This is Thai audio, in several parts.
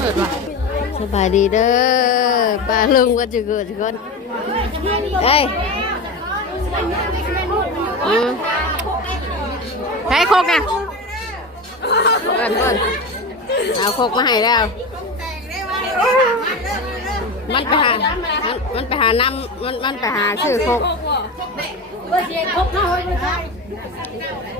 เปิดว่ะสบายดีเด้อป้าลุงก็จะเกิดทุกคนเอ้ยใช้โคกนะเปิดเปิดเอาโคกมาให้แล้ว มันไปหามันมันไปหาน้ำมันมันไปหาชื่อโคกเ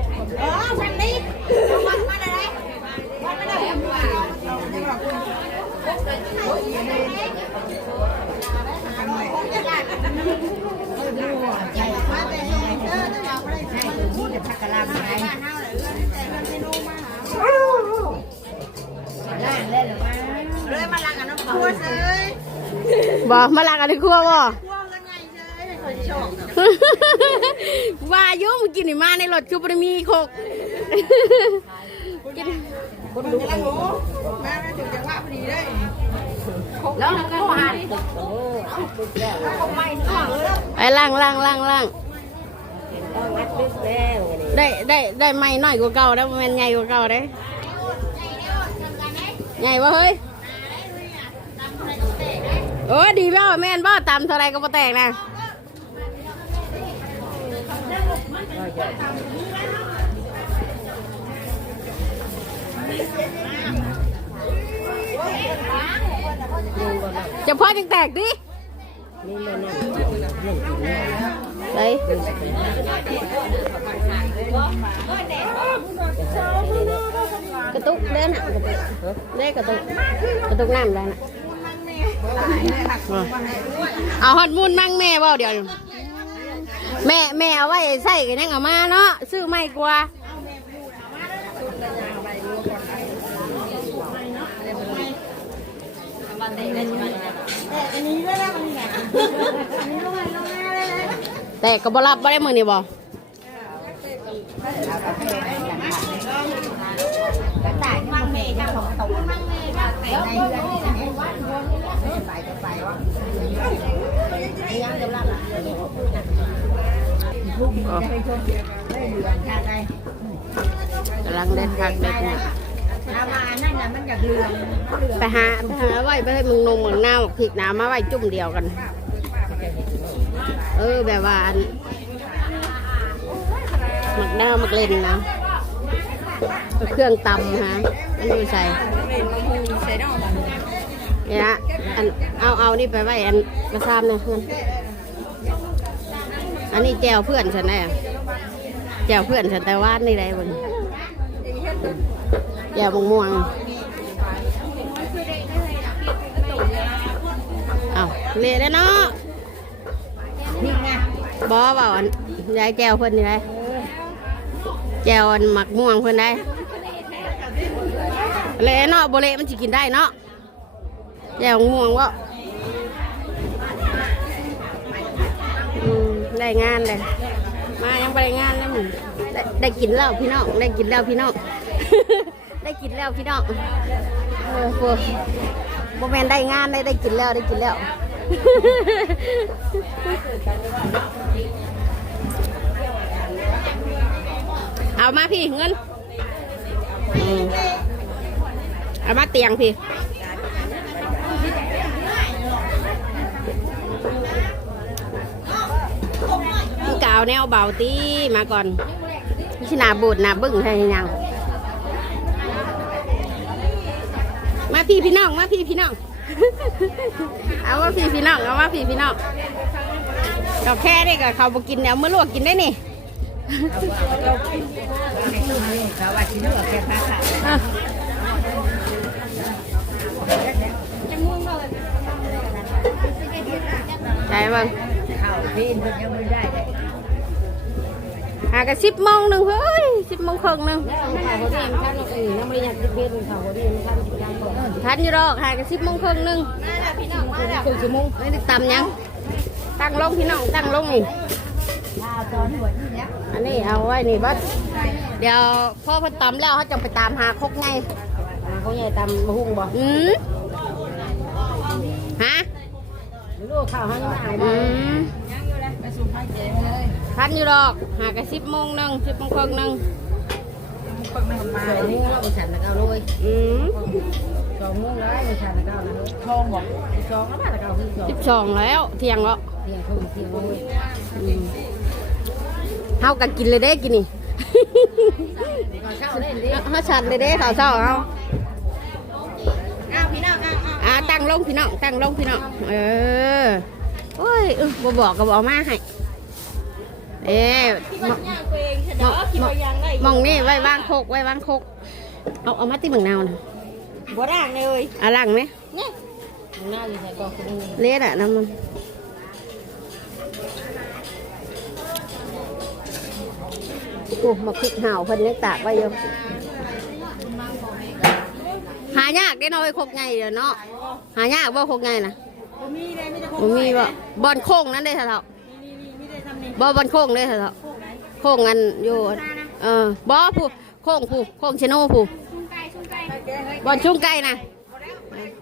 ลยมาลังกับน้ำครัวเลยบ่มาลักอะไรครัวบ่ครัวกันไงเลยคนชอบ ว่าอยุ่มงกินนี่มาในรถคือบ่ได้มีโคกกินคนดูกันมาแล้วถึงจะว่าพอดีเลยแล้วก็หาไปล่างล่างล่างล่างได้ได้ได้ไม้น้อยกว่าเก่าแล้วมันใหญ่กว่าเก่าได้ใหญ่บ่เฮ้ยโอ้ยดีบ่แม่นบ่ตำเท่าไรก็บ่แตกนะ จะพ่อจังแตกดิไปกระตุกเดินอะกระตุกเด้กระตุกกระตุกน้ำได้นะเอาฮอดมูนมั่งแม่เว่าเดี๋ยว แม่แม่เอาไว้ใส่กันยังเอามาเนาะซื้อไม่กว่าแต่ก็บรับบ่ได้มือนี่บ่ตายมังเมย์ค่ะของตกมังเมย์ค่ในเดือนนี้นะไปก็ไปวะยังจะรับลู กจะไปชมได้เดือนชาติใดกำลังเด็ดผักเด็ดเนี่ยไปหาไปหาไว้ไปให้มึงนงเหมืองหน้าพริกน้ำมาไว้จุ่มเดียวกัน เออแบบว่าหมักหน้าหมักเล่นนะเครื่องตำฮะมันอยู่ใส่เนี่ยอันเอาเอานี่ไปไว้อันกระซามนะเพื่อน อันนี้แจวเพื่อนฉันแน่แจวเพื่อนฉันแต่ว่านี่ไรบนแจวม่วงเอาเละแล้วเนาะนี่ไงบอเปล่ายายแจวเพื่อนนี่ไรแจวอันหมักม่วงเพื่อนได้เละเนาะโบเละมันจะกินได้เนาะแจวม่วงวะ ได้งานเลยมายังไปได้งานแล้วมึงได้ได้กินแล้วพี่น้องได้กินแล้วพี่น้องได้กินแล้วพี่น้องเออพวกโบแมนได้งานได้ได้กินแล้วได้กินแล้วเอามาพี่เงินอืมเอามาเตียงพี่ มึงกาว แนวเบาตีมาก่อนชนาบูดหนาบึ้งใช่ยังมาพี่พี่น้องมาพี่พี่น้องเอาว่าพี่พี่น้องเอาว่าพี่พี่น้องก็แค่นี้ก็เขาบอกินเดี๋ยเมื่อลวกกินได้นี่เขาว่าชิ้นเลือกแค่ผ้าขาใช่บ้างข้าวพี่มันยังไม่ได้เลย หากระสิบโมงหนึ่งเฮ้ยสิบโมงครึ่งหนึ่งข้าวพอดีมันท่านเออน้ำมันอยากจะเป็นข้าวพอดีมันท่านยังก่อนทันอยู่ดอกหากระสิบโมงครึ่งหนึ่งครึ่งชั่วโมงไม่ได้ตำยังตั้งลงพี่น้องตั้งลงนี่อันนี้เอาไว้นี่บัดเดี๋ยวพ่อพันตำแล้วเขาจะไปตามหาคกไงเขาใหญ่ตำมาหุ้งบ่อืมฮะลูกข้าวให้ยังไงอืมไป สุ่มให้เจ๊เลยทันอยู่ดอกหากระสิบโมงหนึ่งสิบโมงครึ่งหนึ่งสองโมงแล้วไปฉันแล้วก็เลยอืมสองโมงแล้วไปฉันแล้วก็นะทองบอกสองแล้วมาแล้วก็คือสองสิบสองแล้ว เที่ยงแล้วเที่ยงคืนเที่ยงโมงอืมเฮากันกินเลยเด้กินนี่ก่อนเช้าเล่นดิเฮาชัดเลยเด้ข้าวเช้าเอาอ้าวพี่น้องอ้าวอ้าวอ่าตั้งลงพี่น้องตั้งลงพี่น้องเออ โอ้ยเออบ่บอกก็บเอกมาให้เอ๊ะมองมองนี่ไว้วางโคกไว้วางโคกเอาเอามาที่เมืองนาวนะบ่ด่างเลยอาลังไหมเนี่ยหน้าอยู่ใส่กองคุณเละอะน้ำมันโอ้มาพริกห่าวเพิ่นยังตากไว้อยู่หายากได้น้อยโคกไงเดี๋ยวเนาะหายากบ่โคกไงนะ บ่มีเลยไม่ได้พกบ่มีบ่บอนโค้งนั้นได้เท่าเท่านี่นี่ไม่ได้ทำนี่บ่บอนโค้งได้เท่าเท่าโค้งกันอยู่เออบ่ผู้โค้งผู้โค้งชะโนผู้บอนชุ่งไก่นะ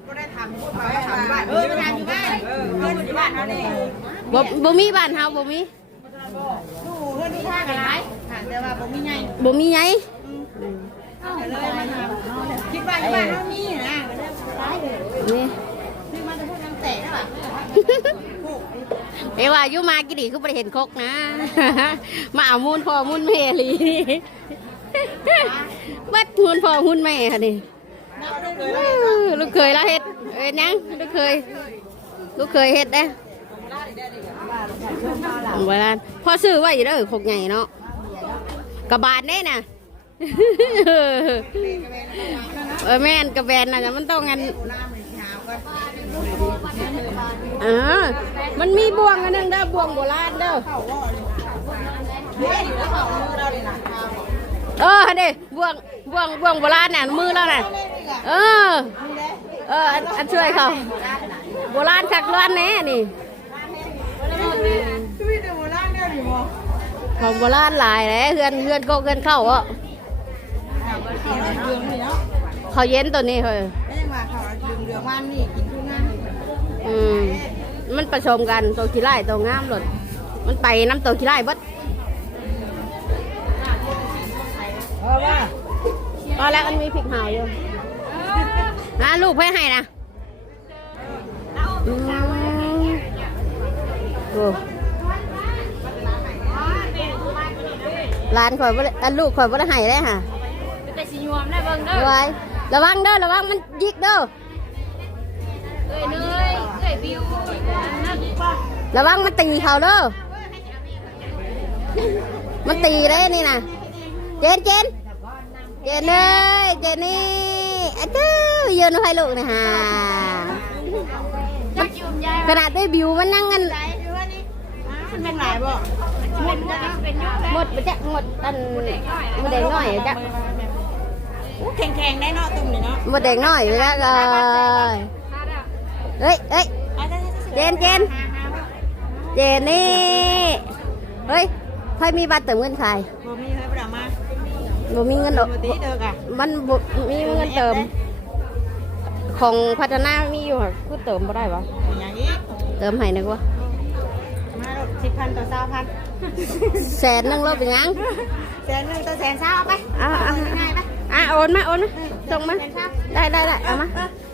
บ่ได้ทำพูดมาทำบ้านเออไปทำอยู่บ้านเออเพื่อนอยู่บ้านเขาเนี่ยบ่บ่มีบ้านเฮาบ่มีดูเพื่อนที่ท่ากันไรแต่ว่าบ่มีไงบ่มีไงเลยมาทำคิดว่าอยู่บ้านเขามีนะก็เลยไปเลยนี่ เอว่ายู่มากี่ดีคือได้เห็นคกนะ มาเอามูลพ่อมูลแม่ลีบัดมูลพ่อมูลแม่ค่ะนี่ลูกเคยละเฮ็ดเอ้ยยังลูกเคย ลูกเคยเฮ็ดเด้โบราณพ่อซื้อไว้อยู่เด้อคกใหญ่เนาะกระบาดแน่น่ะเออแม่นกระแบนน่ะมันต้องงัน เออ มันมีบ่วงอันนึงเด้อบ่วงโบราณเด้อเออเด้บ่วงบ่วงบ่วงโบราณน่ะมือแล้วน่ะเออ เอออันช่วยเขาโบราณคักร้านแน่นี่ของโบราณหลายแหละเฮือนเฮือนก็เฮือนเข้าอะเขาเย็นตัวนี้เฮ้ยอื มมันผสมกันตัวขี้ไล่ตัวงามหลดมันไปน้ำตัวขี้ไล่เบดตอนแรกมันมีพริกเผาอยู่นะลูกให้ให้นะอืมโอ้ร้านข่อยบ่ได้อันลูกข่อยบ่ได้ให้เลยค่ะแต่สิยวมได้เบิ่งเด้อไว้ระวังเด้อระวังมันยิกเด้อเอ้ยเนยเอ้ยบิวนั่นป่ะ ระวังมันตีเขาเด้อมันตีเลยนี่นะเจนเจนเจนเลยเจนนี่อะจื้อยืนให้ลูกนะฮะจักยุ่มยายขนาดได้บิวมันนั่งกันมันเป็นหลายบ่เป็นเป็นยุ่งหมดไปจ้ะหมดอันหมดแดงน้อยจ้ะแข็งๆได้เนาะตุ่มนี่เนาะหมดแดงน้อยจ้ะเลยเฮ้ยเฮ้ยเจนเจนเจนนี่ เฮ้ยใครมีบัตรเติมเงินใครบ่มีเฮ้ยบ่ได้มาบ่มีเงินหรอกบ่ตีเด้อกะมันบ่มีเงินเติม ของพัฒนามีอยู่ค่ะกูเติมบ่ได้ปะอย่างนี้เติมให้นึกว่ามาสิบพันต่อสามพันแสนหนึงลบเป็นหยังแสนหนึ่งต่อแสนเศร้าไปอะอะง่ายๆไปอะโอนมาโอนมาส่งมาแสนเศร้าได้ได้ได้เอามา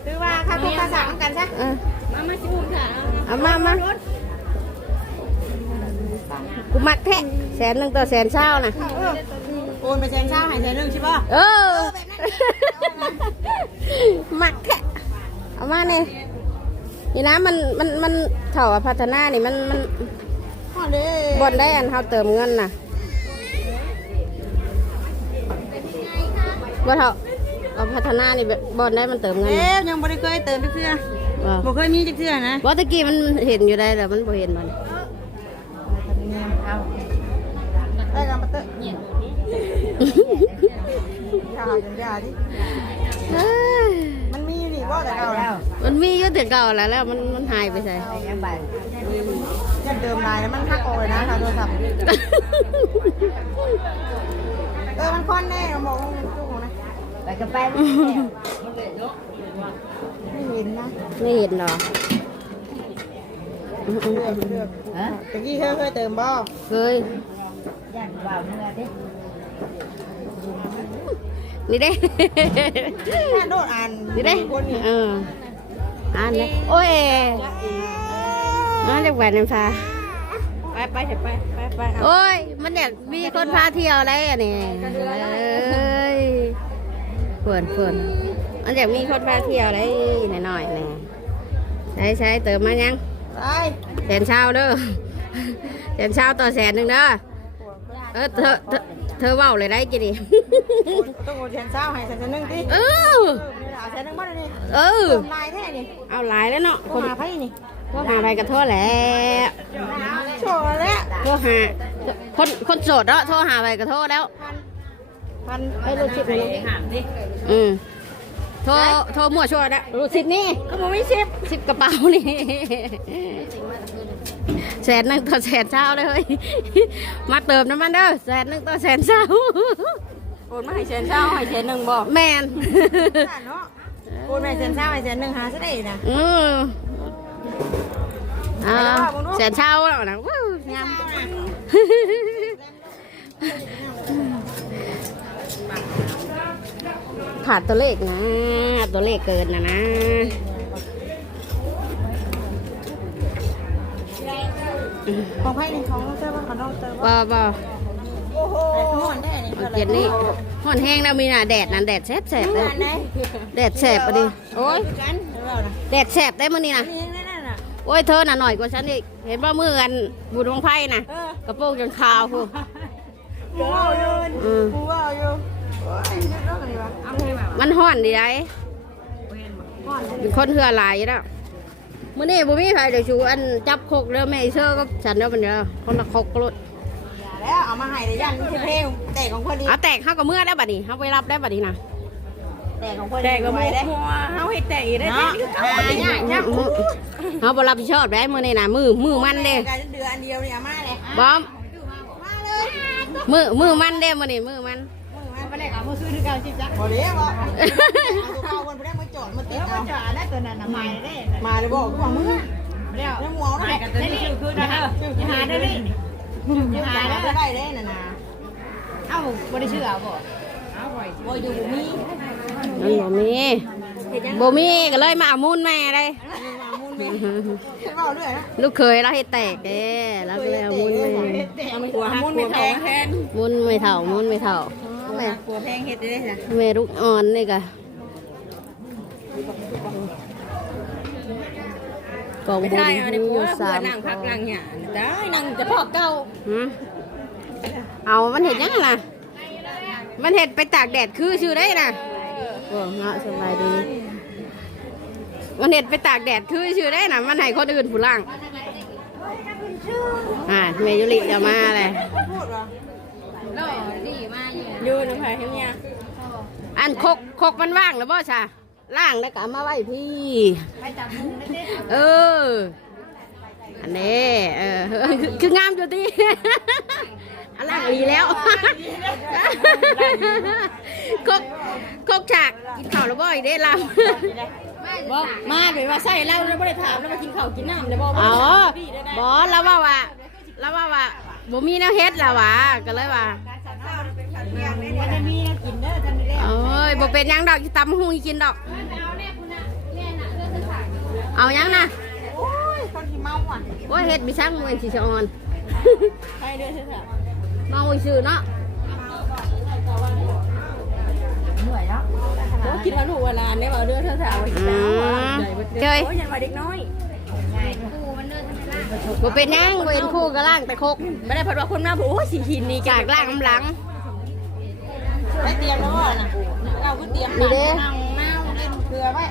หรือว่าค่าคุกค่าสามกันซะเออ มามาสิอุ้มค่ะเอามามากูมักแท้แสนหนึ่งต่อแสนเช้านะโอนไปแสนเศร้าให้แสนหนึ่งใช่ป่ะเออมักแท้เอามาเนี่ยนี่นะมันมันมันเถ่าอะพัฒนานี่มันมันอ๋อเด้บนได้อันเขาเติมเงินน่ะว่าเท่าเอาพัฒนานี่แบบบนได้มันเติมเงินเอ๊น่ะะยังบ่ได้เคยเติมจักเทื่อ ว่าบ่เคยมีจักเทื่อนะว่าตะกี้มันเห็นอยู่ได้แต่มันบ่เห็นมันเอาได้กันมาเตอะเนี่ยยาจังยาดิเอ้ยมันมีนี่บ่แต่เก่าแล้ว มันมีอยู่แต่เก่าแล้วแล้วมันมันหายไปใส่ยังไปยันเติมลายแล้วมันหักออกเลยนะค่ะโทรศัพท์เออมันคอนแน่เราบอกว่ามันจุกนะไปกับไป ไม่เห็นนะไม่เห็นหรอเลือกเลือกฮะตะกี้เคยเคยเติมบ่เคยยันว่าวเมื่อดินี่เด้ถ้าโดดอ่านนี่เด้คนนี่เอออ่านเลยโอ้ยอ่านเรียกแหวนน้ำฟ้าไปไปเถอะไปไปไปเอาโอ้ย มันอยากมีคนพาเที่ยวอะไรอะนี่เอ้ยเพื่อนเพื่อน มันอยากมีคนพาเที่ยวอะไรหน่อยๆนี่ใช้ใช้เติมมายังไปแสนเช้าเด้อแสนเช้าต่อแสนหนึ่งเด้อเออเธอเธอเธอเว้าเลยได้กี่ดิต้องโอนแทนเช้าให้ฉันจะนึ่งที่เออเอาแทนนึ่งบ้านนี่เออเติมลายแท้นี่เอาหลายแล้วเนาะโทครนหาไพ่นี่โทรหาไปกับโทรแล้วโชว์แล้วโทรหาคนคนโสดเนาะโทรหาไปกับโทรแล้วพันให้รู้ชิปเลยอืม โทรโทรมั่วชัวร์นะรู้ชิปนี่ก็มึงไม่ชิปชิปกระเป๋านี่แสนหนึ่งต่อแสนเช้าเลยเฮ้ยมาเติมน้ำมันเด้อแสนหนึ่งต่อแสนเช้าโอนมาให้แสนเช้าให้แสนหนึ่งบอกแมนเนาะโอนมาให้แสนเช้าให้แสนหนึ่งหาซะได้นะอืมอ่าแสนเช้าแล้วนะว้าวงาม ขาดตัวเลขนะ ตัวเลขเกินนะนะของไพ่นี่ของเจ้าบ้านของน้องเจ้าบ่บ่โอ้โหหอนได้นี่เอาเย็นนี่ห่อนแห้งแล้วมีน่ะแดดนั่นแดดแสบแสบเลยอันไหนแดดแสบอะดิโอ้ยกันเล่านะแดดแสบได้มื้อนี้นะนี่นั่นน่ะโอ้ยเธอน่ะหน่อยกว่าฉันอีกเห็นว่ามือกันบุญวงไพ่น่ะเออกระโปรงจนขาวพูกูเอาอยู่อืมกูเอาอยู่ โอ้ยเรื่องอะไรวะเอาให้มามันห่อนดีไดเป็นคนเหือหลายอยู่แล้วมื้อนี้บ่มีไผเดี๋ยวชูอันจับคกเด้อแม่เชื่อกับฉันเด้อมันเด้อคนละคกกรดแล้วเอามาให้ในยันที่เพลงแต่ของคนดีเอาแตกเฮากับเมื่อได้บัดนี้เฮาไปรับได้บัดนี้นะแต่ของคนแต่ก็ไม่ได้เฮาให้แต่อีได้เนาะง่ายจังเฮาบ่รับผิดชอบได้มื้อนี้น่ะมือมือมันเด้การเดือนอันเดียวนี่เอามาเลยบอมมาเลยมือมือมันเด้มื้อนี้มือมัน มือมันไปได้กับมือซื้อที่เก่าจิจักบ่เลี้ยบ่เอาตัวเก่าคนไปได้มาจอดมาติดเอาจอดได้ตัวนั้นมาได้มาเลยบอกกูว่ามึงแล้วแล้วหัวนะได้นี่คือนะฮะหาได้นี่หาได้ได้ได้น่ะนะเอ้าบ่ได้ชื่อเอาบ่เอบ่อยู่มีมันบ่มีบ่มีก็เลยมาเอามูลแม่เลยลูกเคยเราเฮ็ดแตกเด้แล้วก็เลยเอามูลแม่เอามุนไม่แพงแทนมูลไม่เท่ามูลไม่เท่า แม่หัวแพงเฮ็ดได้จ้ะแม่ลูกอ่อนนี่ก็กองบุญอยู่สามนั่งพักนั่งหยาได้นั่งจะพอเก่าหืมเอามันเห็ดยังไงล่ะ มันเห็ดไปตากแดดคือชื่อได้น่ะโอ้เงาะสบายดี มันเห็ดไปตากแดดคือชื่อได้น่ะ มันให้คนอื่นผู้ล่างอ่าเมยุริจะมาเลย พูดว่าดีมากอยู่อยู่น้ำไผ่ให้เมียอันคกคกมันว่างแล้วบ่ชาล่างแล้วก็เอามาไว้พี่ ไปจับมุ้งได้เด้เออ อันนี้เออคือคืองามอยู่ดีอันล่างดีแล้วคกคกฉากกินข้าวแล้วบ่อยได้ลำบอกมาเดี๋ยวว่าใส่เหล้าแล้วไม่ได้ถามแล้วมากินข้าวกินน้ำเลยบอกอ๋อบอแล้วว่าว่าแล้วว่าว่า บ่มีแนวเฮ็ดแล้วว่ะก็เลยว่ามันจะมีกินเด้อท่านได้เอ้ยบ่เป็นหยังดอกสิตำหูกินดอกเอาแน่คุณน่ะแน่น่ะเรื่องต่างเอาหยังนะโอ้ยคนที่เมาอะโอ้ยเฮ็ดมีช่างเวนสิชะออนใช่เด้อเถอะเมาอีซื่อเนาะเหนื่อยเนาะโอ้กินแล้วถูกเวลาเนี่ยว่าเด้อเถอะสาวอืมเจย โอ้ยยังว่าเด็กน้อยๆกู มันเดินทำไมล่ะบ่เป็นหยังเวนคู่ก็ล่างแต่คกไม่ได้พัดว่าคนมาบอกโอ้ยสีหินนี่จากล่างน้ำหลังไม่เตรียมแล้วนะเราก็เตรียมนี่เด้ นั่งเมาเล่นเกลือไว้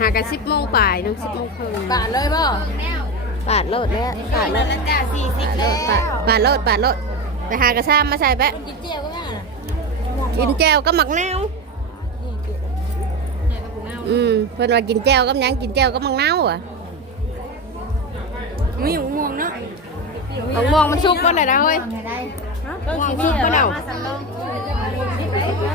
หากัน10โมงป่ายนึง10โมงครึ่งบาทเลยบ่แล้วปาดโลดแล้วปาดโลดแล้วจ้าสี่สิบโลแล้ดปาดปาดโลดปาดโลดไปหากระซ้ำมาใส่แปะกินเจียวก็ได้น่ะกินแจ่วก็หมักแนวนี่เกลืออืมเพิ่นว่ากินแจ่วกับหยังกินแจ่วกับหมักนาวอะ มีหมูม่วงเนาะของม่วงมันสุกบ่ได้นะเฮ้ยม่วงสุกบ่เนา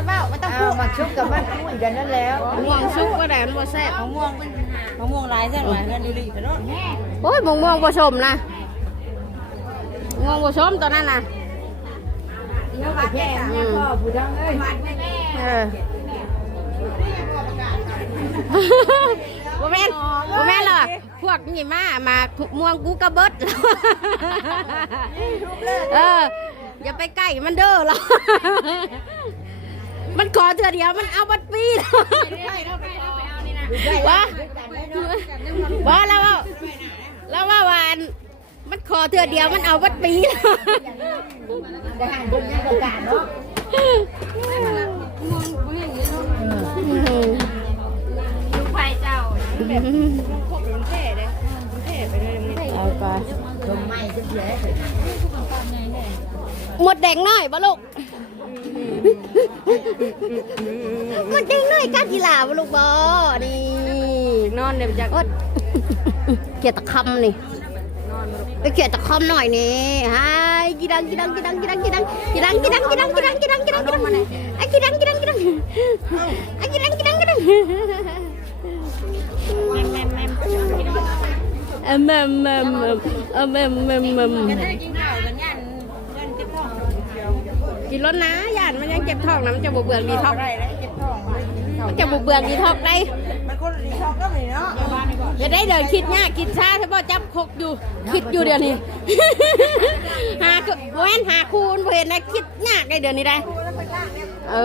เบ้าไม่ต้องพูดมาชุบกับมันคุยกันนั่นแล้วม่วงสุกบ่ได้มันบ่แซ่บมะม่วงเป็นมะม่วงลายเส้นหวานกันดีๆกันเนาะโอ้ยม่วงม่วงผสมนะม่วงผสมตอนนั้นน่ะเดี๋ยวไปแย่อืมผู้ดังเอ้ยเอออ บ่แม่นบ่แม่นหรอกพวกนี่มามาม่วงกูกระเบิดเอออย่าไปใกล้มันเด้อหรอกมันขอเธอเดียวมันเอาบัดปีแล้วว่าว่าแล้วว่าแล้วว่าวาอันมันขอเธอเดียวมันเอาบัดปีแล้วได้หันบุญยังประกาศเนาะลูกไฟ เอาไปลมไหม้จะเสียหมดแดงหน้อยบ่ลูกหมดแดงหน้อยกากีฬาบ่ลูกบ่นี่นอนเดี๋ยวจะอดเกียรตะคำนี่ไปเกียรตะคำหน่อยนี่ฮายกีดังกีดังกีดังกีดังกีดังกีดังกีดังกีดังกีดังกีดังกีดังกีดังไอ้กีดังกีดังกีดังกีดังกีดังกีดัง เอ็มเอ็มเอ็มเอ็มเอ็มเอ็มเอ็มเอ็มกินข้าวกันยันยันเจ็บท้องกินรถนะย่านมันยังเจ็บท้องนะมันจะบวเบืองดีท้องได้แล้วเจ็บท้องมันจะบวเบืองดีท้องได้มันคนดีท้องก็มีเนาะจะได้เดินคิดยากคิดช้าถ้าพ่อจับคกอยู่คิดอยู่เดี๋ยวนี้หาก็เว้นหาคูณเห็นนะคิดยากได้เดี๋ยวนี้ได้เอ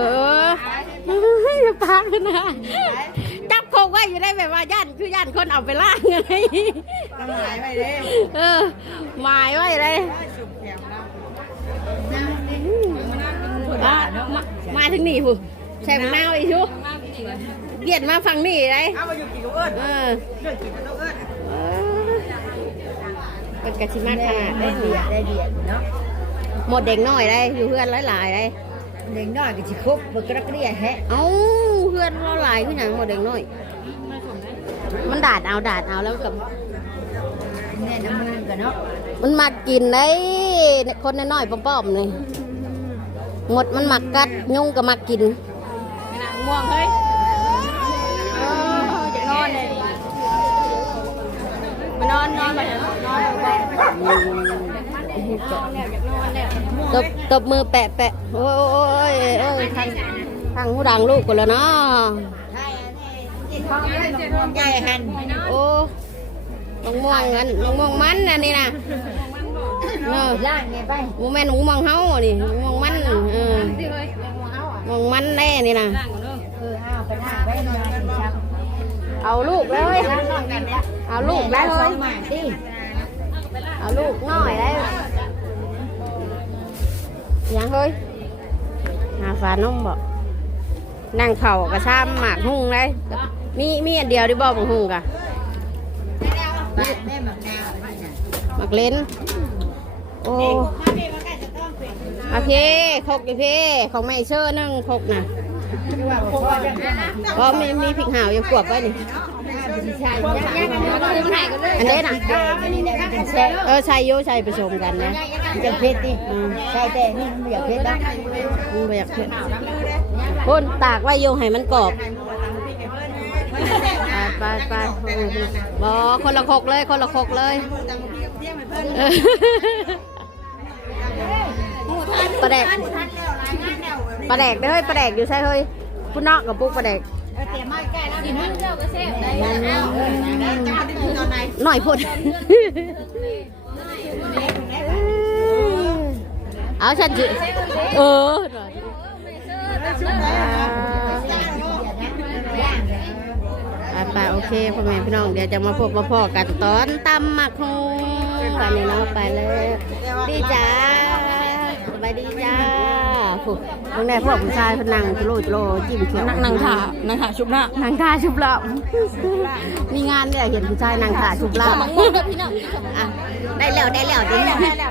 ออย่าปากนะ จับโคกไว้อยู่ได้แบบว่าย่านคือย่านคนเอาไปล่างไงกำหายไปเด้เออหมายไว้เลยสุกแข็งนะอะมามาถึงนี่ผู้ใส่มะนาวอีกชูเบียดมาฝั่งนี่เลยเอามาอยู่กี่กับเอิญเออเรื่องกินกับเอิญเออเป็นกะชิมากขนาดได้เดียได้เดียเนาะหมดเด็กน้อยได้อยู่เพื่อนหลายๆได้ เด็กน้อยก็สิครบบ่กระเกลียแฮะเอ้าเพื่อนเราหลายขึ้นอย่างหมดเด็กน้อย มันดาดเอาดาดเอาแล้วกับแน่น้ำมือกันเนาะมันมักกินได้คนน้อยๆป้อมๆเลยหมดมันมักกัดยุงก็มักกินหนังม่วงเฮ้ยจะนอนเลยมานอนนอนไปเถอะนอนไป ตบตบมือแปะแปะโอ้ยโอ้ยทางทางผู้ดังลูกกูนแล้วเนาะใหญ่หันโอ้ลงม่วงเงินลงม่วงมันอันนี้นะเออโมเมนต์หมูมังเฮาอันนี้มังมันเอมังมันแน่นี่นะเอาลูกเลยเอาลูกแล้วเยเอาลูกน่อยแล้ ยังเฮ้ยหาฝานมบอกนั่งเข่ากระซ้ำหมากหุ่งเลยมีมีอันเดียวที่บอกมังหุ่งกะแม่หมักนาวไปน่ะหมากเล่นโอ้โอเคคกอีพี่ของไม่เชื่อนึ่งคกน่ะ คือว่าพวกว่าจะเป็นเพราะมีมีพริกห่าวอยู่กวบไว้นี่ใช่ยังยังยังอันนี้น่ะอันนี้ได้เป็นแซ่เออใช่โยใช่ผสมกันนะจะเผ็ดดิใช่แต่นี่มันอยากเผ็ดนะมันบ่อยากเผ็ดพ่นตากไว้โยให้มันกรอบไปไปไปบอคนละคกเลยคนละคกเลยเออปลาแดก ปลาแดกเด้อเฮ้ยปลาแดกอยู่ใช่เฮ้ยพุ่นอกกับปุ๊กปลาแดกเตรียมมาใกล้แล้วกินน้ำเจ้าก็แซ่บได้หน่อยพุ่นเอาฉันจิเออหน่าโอเคพ่อแม่พี่น้องเดี๋ยวจะมาพบมาพ่อกันตอนตำหมักฮงกันนี่เนาะไปเลยดีจ้าสบายดีจ้า ผู้ตรงนี้พวกผู้ชายเพนนังโลโลจิ้มเขียวนั่งถ่านั่งถ่าชุบหน้านางท่าชุบลาบมีงานเนี่ยเห็นผู้ชายนางท่าชุบลาบ มังม่วงด้วยพี่น้อง อะได้แล้วได้แล้วได้แล้ว